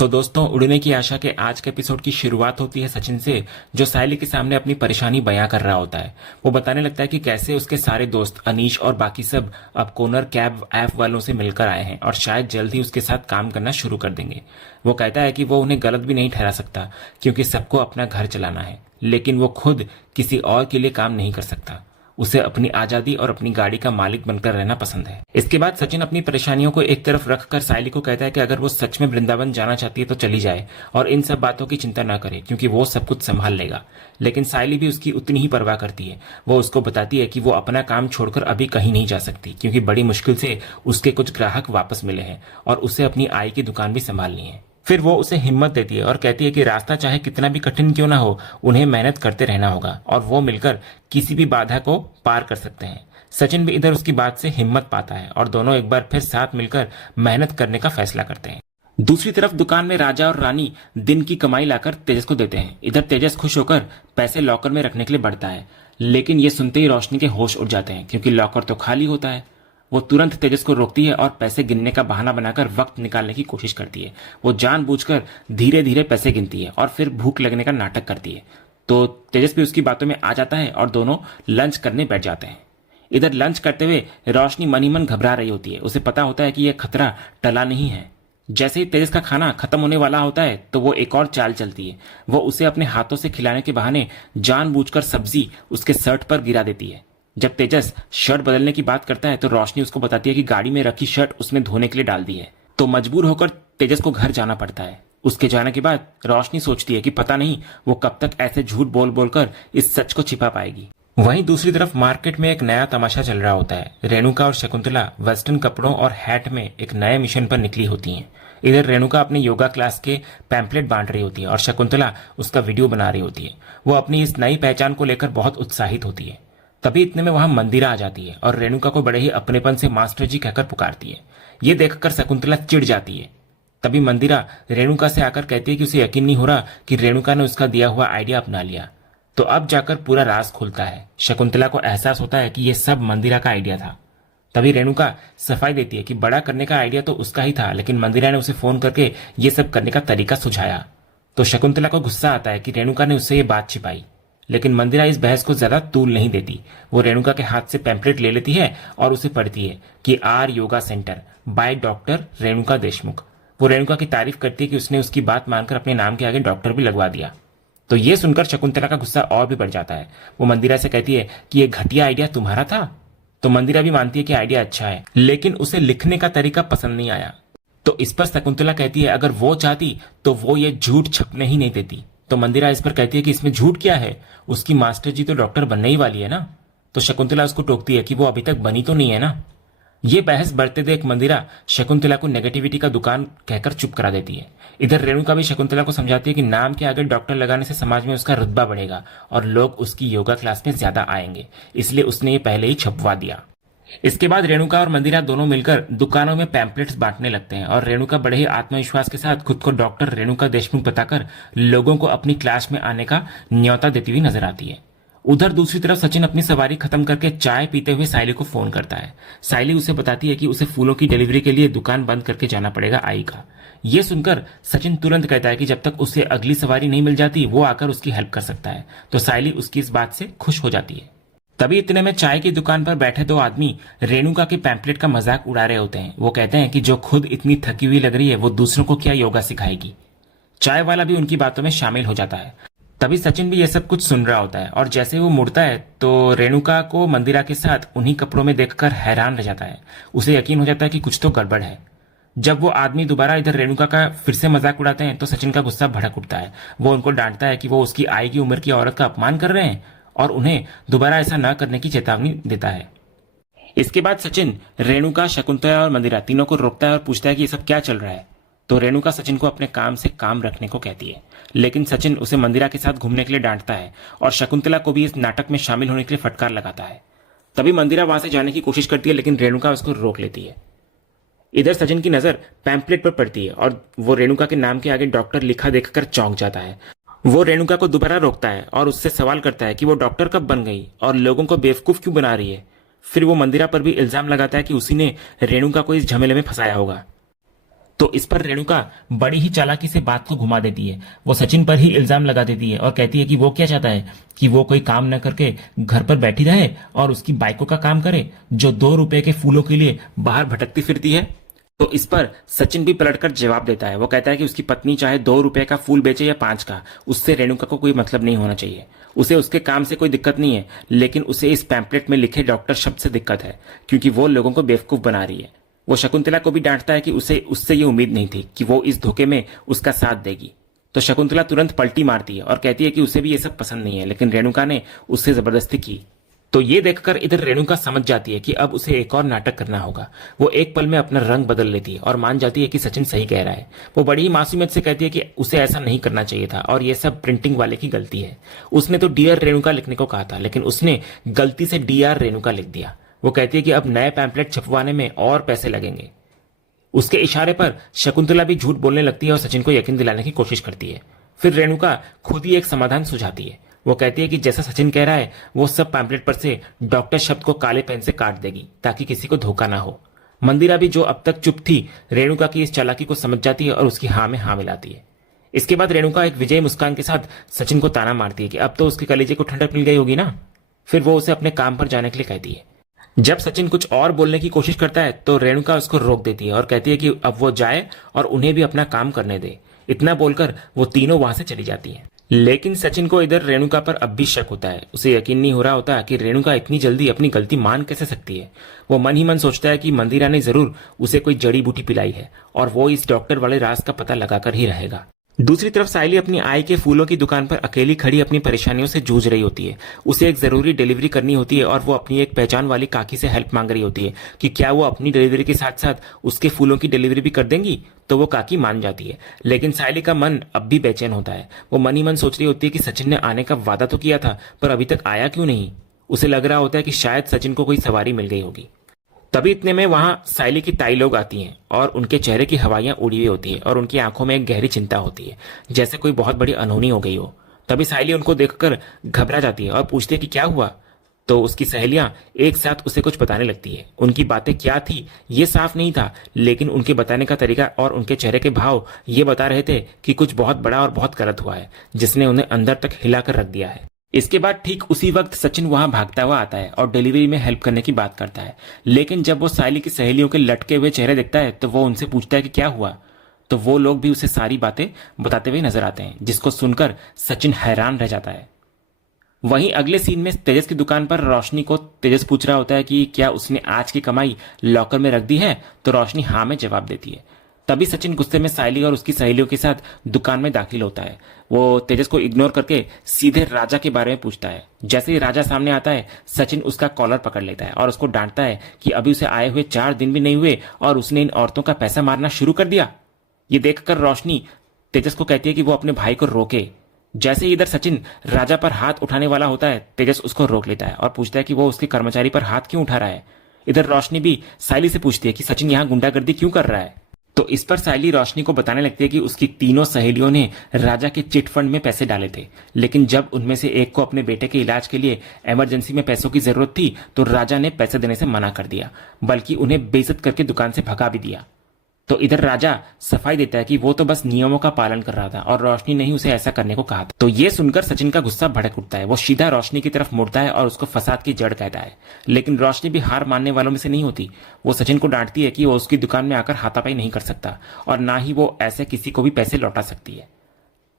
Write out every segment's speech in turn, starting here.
तो दोस्तों, उड़ने की आशा के आज के एपिसोड की शुरुआत होती है सचिन से, जो सायली के सामने अपनी परेशानी बयां कर रहा होता है। वो बताने लगता है कि कैसे उसके सारे दोस्त अनीश और बाकी सब अब कोनर कैब ऐप वालों से मिलकर आए हैं और शायद जल्द ही उसके साथ काम करना शुरू कर देंगे। वो कहता है कि वो उन्हें गलत भी नहीं ठहरा सकता क्योंकि सबको अपना घर चलाना है, लेकिन वो खुद किसी और के लिए काम नहीं कर सकता। उसे अपनी आजादी और अपनी गाड़ी का मालिक बनकर रहना पसंद है। इसके बाद सचिन अपनी परेशानियों को एक तरफ रखकर सायली को कहता है कि अगर वो सच में वृंदावन जाना चाहती है तो चली जाए और इन सब बातों की चिंता न करे क्योंकि वो सब कुछ संभाल लेगा। लेकिन सायली भी उसकी उतनी ही परवाह करती है। वो उसको बताती है कि वो अपना काम छोड़कर अभी कहीं नहीं जा सकती क्योंकि बड़ी मुश्किल से उसके कुछ ग्राहक वापस मिले हैं और उसे अपनी आय की दुकान भी संभालनी है। फिर वो उसे हिम्मत देती है और कहती है कि रास्ता चाहे कितना भी कठिन क्यों ना हो, उन्हें मेहनत करते रहना होगा और वो मिलकर किसी भी बाधा को पार कर सकते हैं। सचिन भी इधर उसकी बात से हिम्मत पाता है और दोनों एक बार फिर साथ मिलकर मेहनत करने का फैसला करते हैं। दूसरी तरफ दुकान में राजा और रानी दिन की कमाई लाकर तेजस को देते हैं। इधर तेजस खुश होकर पैसे लॉकर में रखने के लिए बढ़ता है, लेकिन ये सुनते ही रोशनी के होश उड़ जाते हैं क्योंकि लॉकर तो खाली होता है। वो तुरंत तेजस को रोकती है और पैसे गिनने का बहाना बनाकर वक्त निकालने की कोशिश करती है। वो जानबूझकर धीरे धीरे पैसे गिनती है और फिर भूख लगने का नाटक करती है। तो तेजस भी उसकी बातों में आ जाता है और दोनों लंच करने बैठ जाते हैं। इधर लंच करते हुए रोशनी मन ही मन घबरा रही होती है। उसे पता होता है कि यह खतरा टला नहीं है। जैसे ही तेजस का खाना खत्म होने वाला होता है तो वो एक और चाल चलती है। वो उसे अपने हाथों से खिलाने के बहाने जानबूझकर सब्जी उसके शर्ट पर गिरा देती है। जब तेजस शर्ट बदलने की बात करता है तो रोशनी उसको बताती है कि गाड़ी में रखी शर्ट उसने धोने के लिए डाल दी है। तो मजबूर होकर तेजस को घर जाना पड़ता है। उसके जाने के बाद रोशनी सोचती है कि पता नहीं वो कब तक ऐसे झूठ बोल बोलकर इस सच को छिपा पाएगी। वहीं दूसरी तरफ मार्केट में एक नया तमाशा चल रहा होता है। रेणुका और शकुंतला वेस्टर्न कपड़ों और हैट में एक नए मिशन पर निकली होती हैं। इधर रेणुका अपने योगा क्लास के पैम्पलेट बांट रही होती है और शकुंतला उसका वीडियो बना रही होती है। वो अपनी इस नई पहचान को लेकर बहुत उत्साहित होती है। तभी इतने में वहां मंदिरा आ जाती है और रेणुका को बड़े ही अपनेपन से मास्टर जी कहकर पुकारती है। ये देखकर शकुंतला चिढ़ जाती है। तभी मंदिरा रेणुका से आकर कहती है कि उसे यकीन नहीं हो रहा कि रेणुका ने उसका दिया हुआ आइडिया अपना लिया। तो अब जाकर पूरा राज खुलता है। शकुंतला को एहसास होता है कि यह सब मंदिरा का आइडिया था। तभी रेणुका सफाई देती है कि बड़ा करने का आइडिया तो उसका ही था, लेकिन मंदिरा ने उसे फोन करके ये सब करने का तरीका सुझाया। तो शकुंतला को गुस्सा आता है कि रेणुका ने उससे ये बात छिपाई, लेकिन मंदिरा इस बहस को ज्यादा तूल नहीं देती। वो रेणुका के हाथ से पैम्पलेट ले लेती है और उसे पढ़ती है कि R yoga centre by doctor Renuka Deshmukh. वो रेणुका की तारीफ करती है कि उसने उसकी बात मानकर अपने नाम के आगे डॉक्टर भी लगवा दिया। तो ये सुनकर शकुंतला का गुस्सा और भी बढ़ जाता है। वो मंदिरा से कहती है कि ये घटिया आइडिया तुम्हारा था। तो मंदिरा भी मानती है कि आइडिया अच्छा है, लेकिन उसे लिखने का तरीका पसंद नहीं आया। तो इस पर शकुंतला कहती है अगर वो चाहती तो वो ये झूठ छपने ही नहीं देती। तो मंदिरा इस पर कहती है कि इसमें झूठ क्या है, उसकी मास्टर जी तो डॉक्टर बनने ही वाली है ना। तो शकुंतला उसको टोकती है कि वो अभी तक बनी तो नहीं है ना। ये बहस बढ़ते देख मंदिरा शकुंतला को नेगेटिविटी का दुकान कहकर चुप करा देती है। इधर रेणुका भी शकुंतला को समझाती है कि नाम के आगे डॉक्टर लगाने से समाज में उसका रुतबा बढ़ेगा और लोग उसकी योगा क्लास में ज्यादा आएंगे, इसलिए उसने ये पहले ही छपवा दिया। इसके बाद रेणुका और मंदिरा दोनों मिलकर दुकानों में पैम्पलेट्स बांटने लगते हैं और रेणुका बड़े ही आत्मविश्वास के साथ खुद को डॉक्टर रेणुका देशमुख बताकर लोगों को अपनी क्लास में आने का न्योता देती हुई नजर आती है। उधर दूसरी तरफ सचिन अपनी सवारी खत्म करके चाय पीते हुए सायली को फोन करता है। सायली उसे बताती है कि उसे फूलों की डिलीवरी के लिए दुकान बंद करके जाना पड़ेगा आई का। ये सुनकर सचिन तुरंत कहता है कि जब तक उसे अगली सवारी नहीं मिल जाती वो आकर उसकी हेल्प कर सकता है। तो सायली उसकी इस बात से खुश हो जाती है। तभी इतने में चाय की दुकान पर बैठे दो आदमी रेणुका के पैम्पलेट का मजाक उड़ा रहे होते हैं। वो कहते हैं कि जो खुद इतनी थकी हुई लग रही है वो दूसरों को क्या योगा सिखाएगी। चाय वाला भी उनकी बातों में शामिल हो जाता है। तभी सचिन भी ये सब कुछ सुन रहा होता है और जैसे वो मुड़ता है तो रेणुका को मंदिरा के साथ उन्हीं कपड़ों में देखकर हैरान रह जाता है। उसे यकीन हो जाता है कि कुछ तो गड़बड़ है। जब वो आदमी दोबारा इधर रेणुका का फिर से मजाक उड़ाते हैं तो सचिन का गुस्सा भड़क उठता है। वो उनको डांटता है कि वो उसकी आय की उम्र की औरत का अपमान कर रहे हैं और उन्हें दोबारा ऐसा न करने की चेतावनी देता है। इसके बाद सचिन रेणुका, शकुंतला और मंदिरा तीनों को रोकता है और पूछता है कि ये सब क्या चल रहा है। तो रेणुका सचिन को अपने काम से काम रखने को कहती है, लेकिन सचिन उसे मंदिरा के साथ घूमने के लिए डांटता है और शकुंतला को भी इस नाटक में शामिल होने के लिए फटकार लगाता है। तभी मंदिरा वहां से जाने की कोशिश करती है, लेकिन रेणुका उसको रोक लेती है। इधर सचिन की नजर पैम्पलेट पर पड़ती है और वो रेणुका के नाम के आगे डॉक्टर लिखा देखकर चौंक जाता है। वो रेणुका को दोबारा रोकता है और उससे सवाल करता है कि वो डॉक्टर कब बन गई और लोगों को बेवकूफ क्यों बना रही है। फिर वो मंदिरा पर भी इल्जाम लगाता है कि उसी ने रेणुका को इस झमेले में फंसाया होगा। तो इस पर रेणुका बड़ी ही चालाकी से बात को घुमा देती है। वो सचिन पर ही इल्जाम लगा देती है और कहती है कि वो क्या चाहता है कि वो कोई काम न करके घर पर बैठी रहे और उसकी बाइकों का काम करे, जो 2 रुपए के फूलों के लिए बाहर भटकती फिरती है। तो इस पर सचिन भी पलटकर जवाब देता है। वो कहता है कि उसकी पत्नी चाहे 2 रुपए का फूल बेचे या 5 का, उससे रेणुका को कोई मतलब नहीं होना चाहिए। उसे उसके काम से कोई दिक्कत नहीं है, लेकिन उसे इस पैम्पलेट में लिखे डॉक्टर शब्द से दिक्कत है, क्योंकि वो लोगों को बेवकूफ बना रही है। वो शकुंतला को भी डांटता है कि उसे उससे ये उम्मीद नहीं थी कि वो इस धोखे में उसका साथ देगी। तो शकुंतला तुरंत पलटी मारती है और कहती है कि उसे भी ये सब पसंद नहीं है, लेकिन रेणुका ने उससे जबरदस्ती की। तो ये देखकर इधर रेणुका समझ जाती है कि अब उसे एक और नाटक करना होगा। वो एक पल में अपना रंग बदल लेती है और मान जाती है कि सचिन सही कह रहा है। वो बड़ी ही मासूमियत से कहती है कि उसे ऐसा नहीं करना चाहिए था और ये सब प्रिंटिंग वाले की गलती है। उसने तो डियर रेणुका लिखने को कहा था, लेकिन उसने गलती से डीआर रेणुका लिख दिया। वो कहती है कि अब नए पैम्पलेट छपवाने में और पैसे लगेंगे। उसके इशारे पर शकुंतला भी झूठ बोलने लगती है और सचिन को यकीन दिलाने की कोशिश करती है। फिर रेणुका खुद ही एक समाधान सुझाती है। वो कहती है कि जैसा सचिन कह रहा है, वो सब पैम्पलेट पर से डॉक्टर शब्द को काले पेन से काट देगी ताकि किसी को धोखा ना हो। मंदिरा भी, जो अब तक चुप थी, रेणुका की इस चालाकी को समझ जाती है और उसकी हाँ में हाँ मिलाती है। इसके बाद रेणुका एक विजयी मुस्कान के साथ सचिन को ताना मारती है कि अब तो उसके कलेजे को ठंडक मिल गई होगी ना। फिर वो उसे अपने काम पर जाने के लिए कहती है। जब सचिन कुछ और बोलने की कोशिश करता है तो रेणुका उसको रोक देती है और कहती है कि अब वो जाए और उन्हें भी अपना काम करने दे। इतना बोलकर वो तीनों वहां से चली जाती हैं। लेकिन सचिन को इधर रेणुका पर अब भी शक होता है। उसे यकीन नहीं हो रहा होता कि रेणुका इतनी जल्दी अपनी गलती मान कैसे सकती है। वो मन ही मन सोचता है कि मंदिरा ने जरूर उसे कोई जड़ी बूटी पिलाई है और वो इस डॉक्टर वाले राज का पता लगाकर ही रहेगा। दूसरी तरफ सायली अपनी आई के फूलों की दुकान पर अकेली खड़ी अपनी परेशानियों से जूझ रही होती है। उसे एक जरूरी डिलीवरी करनी होती है और वो अपनी एक पहचान वाली काकी से हेल्प मांग रही होती है कि क्या वो अपनी डिलीवरी के साथ साथ उसके फूलों की डिलीवरी भी कर देंगी। तो वो काकी मान जाती है, लेकिन सायली का मन अब भी बेचैन होता है। वो मन ही मन सोच रही होती है कि सचिन ने आने का वादा तो किया था, पर अभी तक आया क्यों नहीं। उसे लग रहा होता है कि शायद सचिन को कोई सवारी मिल गई होगी। तभी इतने में वहां सायली की ताई लोग आती हैं और उनके चेहरे की हवाइयां उड़ी हुई होती है और उनकी आंखों में एक गहरी चिंता होती है, जैसे कोई बहुत बड़ी अनहोनी हो गई हो। तभी सायली उनको देखकर घबरा जाती है और पूछती है कि क्या हुआ। तो उसकी सहेलियां एक साथ उसे कुछ बताने लगती है। उनकी बातें क्या थी ये साफ नहीं था, लेकिन उनके बताने का तरीका और उनके चेहरे के भाव ये बता रहे थे कि कुछ बहुत बड़ा और बहुत गलत हुआ है, जिसने उन्हें अंदर तक हिलाकर रख दिया है। इसके बाद ठीक उसी वक्त सचिन वहां भागता हुआ आता है और डिलीवरी में हेल्प करने की बात करता है। लेकिन जब वो सायली की सहेलियों के लटके हुए चेहरे देखता है तो वो उनसे पूछता है कि क्या हुआ। तो वो लोग भी उसे सारी बातें बताते हुए नजर आते हैं, जिसको सुनकर सचिन हैरान रह जाता है। वहीं अगले सीन में तेजस की दुकान पर रोशनी को तेजस पूछ रहा होता है कि क्या उसने आज की कमाई लॉकर में रख दी है। तो रोशनी हाँ में जवाब देती है। तभी सचिन गुस्से में सायली और उसकी सहेलियों के साथ दुकान में दाखिल होता है। वो तेजस को इग्नोर करके सीधे राजा के बारे में पूछता है। जैसे ही राजा सामने आता है, सचिन उसका कॉलर पकड़ लेता है और उसको डांटता है कि अभी उसे आए हुए 4 दिन भी नहीं हुए और उसने इन औरतों का पैसा मारना शुरू कर दिया। ये देखकर रोशनी तेजस को कहती है कि वो अपने भाई को रोके। जैसे ही इधर सचिन राजा पर हाथ उठाने वाला होता है, तेजस उसको रोक लेता है और पूछता है कि वो उसके कर्मचारी पर हाथ क्यों उठा रहा है। इधर रोशनी भी सायली से पूछती है कि सचिन यहाँ गुंडागर्दी क्यों कर रहा है। तो इस पर सायली रोशनी को बताने लगती है कि उसकी तीनों सहेलियों ने राजा के चिट फंड में पैसे डाले थे, लेकिन जब उनमें से एक को अपने बेटे के इलाज के लिए इमरजेंसी में पैसों की जरूरत थी तो राजा ने पैसे देने से मना कर दिया, बल्कि उन्हें बेइज्जत करके दुकान से भगा भी दिया। तो इधर राजा सफाई देता है कि वो तो बस नियमों का पालन कर रहा था और रोशनी ने ही उसे ऐसा करने को कहा था। तो ये सुनकर सचिन का गुस्सा भड़क उठता है। वो सीधा रोशनी की तरफ मुड़ता है और उसको फसाद की जड़ कहता है। लेकिन रोशनी भी हार मानने वालों में से नहीं होती। वो सचिन को डांटती है कि वो उसकी दुकान में आकर हाथापाई नहीं कर सकता और ना ही वो ऐसे किसी को भी पैसे लौटा सकती है।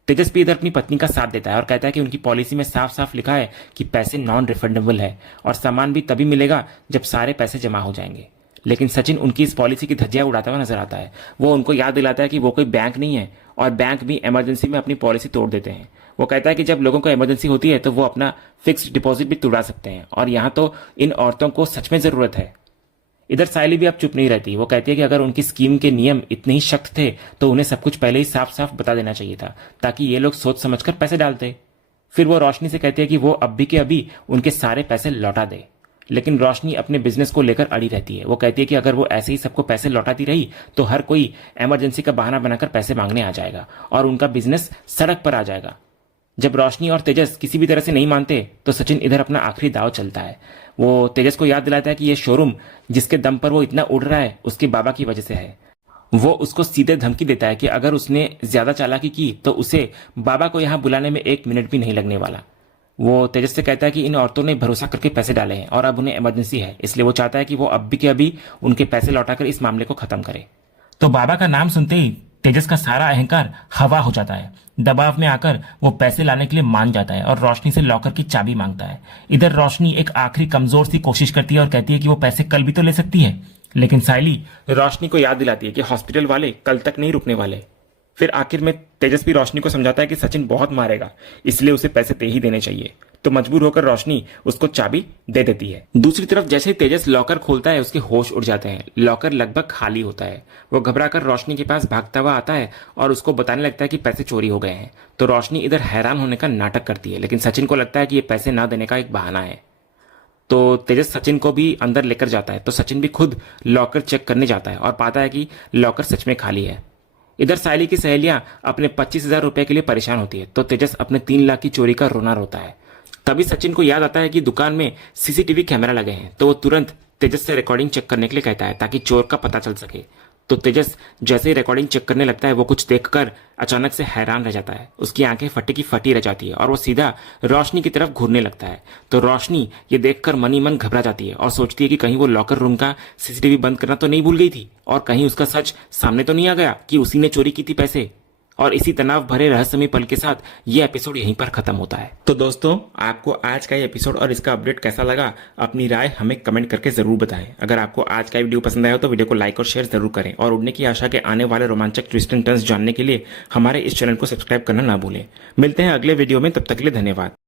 तेजस भी इधर अपनी पत्नी का साथ देता है और कहता है कि उनकी पॉलिसी में साफ साफ लिखा है कि पैसे नॉन रिफंडेबल है और सामान भी तभी मिलेगा जब सारे पैसे जमा हो जाएंगे। लेकिन सचिन उनकी इस पॉलिसी की धज्जियां उड़ाता हुआ नजर आता है। वो उनको याद दिलाता है कि वो कोई बैंक नहीं है और बैंक भी इमरजेंसी में अपनी पॉलिसी तोड़ देते हैं। वो कहता है कि जब लोगों को इमरजेंसी होती है तो वो अपना फिक्स्ड डिपॉजिट भी तुड़ा सकते हैं और यहाँ तो इन औरतों को सच में जरूरत है। इधर सायली भी अब चुप नहीं रहती। वो कहती है कि अगर उनकी स्कीम के नियम इतने ही सख्त थे तो उन्हें सब कुछ पहले ही साफ साफ बता देना चाहिए था, ताकि ये लोग सोच समझकर पैसे डालते। फिर वो रोशनी से कहती है कि वो अभी के अभी उनके सारे पैसे लौटा दे। लेकिन रोशनी अपने बिजनेस को लेकर अड़ी रहती है। वो कहती है कि अगर वो ऐसे ही सबको पैसे लौटाती रही तो हर कोई इमरजेंसी का बहाना बनाकर पैसे मांगने आ जाएगा और उनका बिजनेस सड़क पर आ जाएगा। जब रोशनी और तेजस किसी भी तरह से नहीं मानते तो सचिन इधर अपना आखिरी दाव चलता है। वो तेजस को याद दिलाता है कि ये शोरूम जिसके दम पर वो इतना उड़ रहा है उसके बाबा की वजह से है वो उसको सीधे धमकी देता है कि अगर उसने ज्यादा चालाकी की तो उसे बाबा को यहाँ बुलाने में 1 मिनट भी नहीं लगने वाला। वो तेजस से कहता है कि इन औरतों ने भरोसा करके पैसे डाले हैं और अब उन्हें इमरजेंसी है, इसलिए वो चाहता है कि वो अभी के अभी उनके पैसे लौटाकर इस मामले को खत्म करे। तो बाबा का नाम सुनते ही तेजस का सारा अहंकार हवा हो जाता है। दबाव में आकर वो पैसे लाने के लिए मान जाता है और रोशनी से लॉकर की चाबी मांगता है। इधर रोशनी एक आखिरी कमजोर सी कोशिश करती है और कहती है कि वो पैसे कल भी तो ले सकती है, लेकिन सायली रोशनी को याद दिलाती है कि हॉस्पिटल वाले कल तक नहीं रुकने वाले। फिर आखिर में तेजस भी रोशनी को समझाता है कि सचिन बहुत मारेगा, इसलिए उसे पैसे दे ही देने चाहिए। तो मजबूर होकर रोशनी उसको चाबी दे देती है। दूसरी तरफ जैसे ही तेजस लॉकर खोलता है उसके होश उड़ जाते हैं। लॉकर लगभग खाली होता है। वो घबराकर रोशनी के पास भागता हुआ आता है और उसको बताने लगता है कि पैसे चोरी हो गए हैं। तो रोशनी इधर हैरान होने का नाटक करती है, लेकिन सचिन को लगता है कि ये पैसे ना देने का एक बहाना है। तो तेजस सचिन को भी अंदर लेकर जाता है। तो सचिन भी खुद लॉकर चेक करने जाता है और पाता है कि लॉकर सच में खाली है। इधर सायली की सहेलियां अपने 25,000 रुपए के लिए परेशान होती है, तो तेजस अपने 3 लाख की चोरी का रोना रोता है। तभी सचिन को याद आता है कि दुकान में सीसीटीवी कैमरा लगे हैं, तो वो तुरंत तेजस से रिकॉर्डिंग चेक करने के लिए कहता है ताकि चोर का पता चल सके। तो तेजस जैसे ही रिकॉर्डिंग चेक करने लगता है वो कुछ देखकर अचानक से हैरान रह जाता है। उसकी आंखें फटी की फटी रह जाती है और वो सीधा रोशनी की तरफ घूरने लगता है। तो रोशनी ये देखकर मन ही मन घबरा जाती है और सोचती है कि कहीं वो लॉकर रूम का सीसीटीवी बंद करना तो नहीं भूल गई थी और कहीं उसका सच सामने तो नहीं आ गया कि उसी ने चोरी की थी पैसे। और इसी तनाव भरे रहस्यमय पल के साथ ये एपिसोड यहीं पर खत्म होता है। तो दोस्तों, आपको आज का ये एपिसोड और इसका अपडेट कैसा लगा, अपनी राय हमें कमेंट करके जरूर बताएं। अगर आपको आज का वीडियो पसंद आया हो तो वीडियो को लाइक और शेयर जरूर करें और उड़ने की आशा के आने वाले रोमांचक ट्विस्ट एंड टर्न्स जानने के लिए हमारे इस चैनल को सब्सक्राइब करना ना भूलें। मिलते हैं अगले वीडियो में, तब तक के लिए धन्यवाद।